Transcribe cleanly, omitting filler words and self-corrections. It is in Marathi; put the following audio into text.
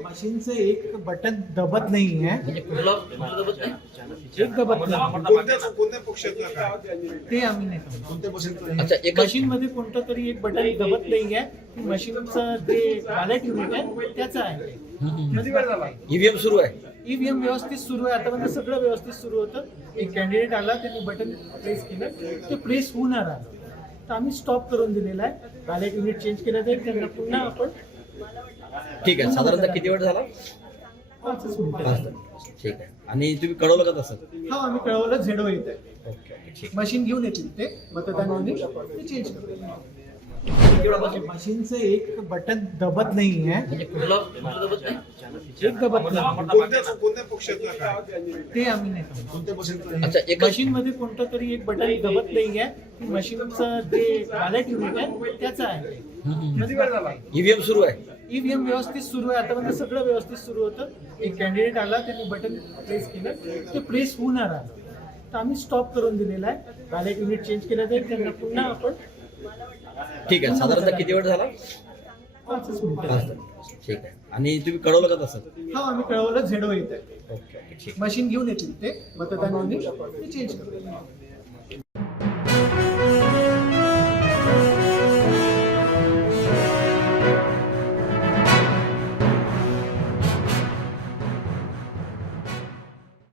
मशीनचं एक बटन दबत नाही आहे, एक दबत नाही. कोणत्या पक्षातला काय? ते आम्ही नाही सांगू. कोणत्या पक्षातला? अच्छा, मशीन मध्ये कोणतं तरी एक बटन दबत नाही आहे. मशीनचं जे बॅलेट युनिट आहे त्याचं आहे. ईव्हीएम सुरू आहे. ईव्हीएम व्यवस्थित सुरू आहे, आतापर्यंत सगळं व्यवस्थित सुरू होतं. एक कॅन्डिडेट आला, त्यांनी बटन प्रेस केलं, ते प्रेस होणार आहे. तर आम्ही स्टॉप करून दिलेला आहे. बॅलेट युनिट चेंज केलं जाईल, त्यांना पुन्हा आपण ठीक आहे. साधारणतः किती वेळ झाला? 5 मिनिटं. ठीक आहे. आणि तुम्ही कळवलं का तसं? हा, आम्ही कळवलं झेडो येत आहे. ओके, ठीक. मशीन घेऊन येतील ते मतदान युनिट ते चेंज करू. मशीनचं एक बटन दबत नाही आहे, एक दबत नाही. कोणत्या पक्षातला काय? ते आम्ही नाही सांगू. कोणत्या पक्षातला? अच्छा, मशीन मध्ये कोणतं तरी एक बटन दबत नाही आहे. मशीनचं जे बॅलेट युनिट आहे त्याचं आहे. ईव्हीएम सुरू आहे. ईव्हीएम व्यवस्थित सुरू आहे, आतापर्यंत सगळं व्यवस्थित सुरू होतं. एक कॅन्डिडेट आला, त्यांनी बटन प्रेस केलं, ते प्रेस होणार आहे. तर आम्ही स्टॉप करून दिलेला आहे. बॅलेट युनिट चेंज केलं जाईल, त्यांना पुन्हा आपण ठीक आहे. साधारणतः किती वेळ झाला? 5 मिनिटं. ठीक आहे. आणि तुम्ही कळवलं का तसं? हा, आम्ही कळवलं झेडो येत आहे. ओके, ठीक. मशीन घेऊन येतील ते मतदान युनिट ते चेंज करू.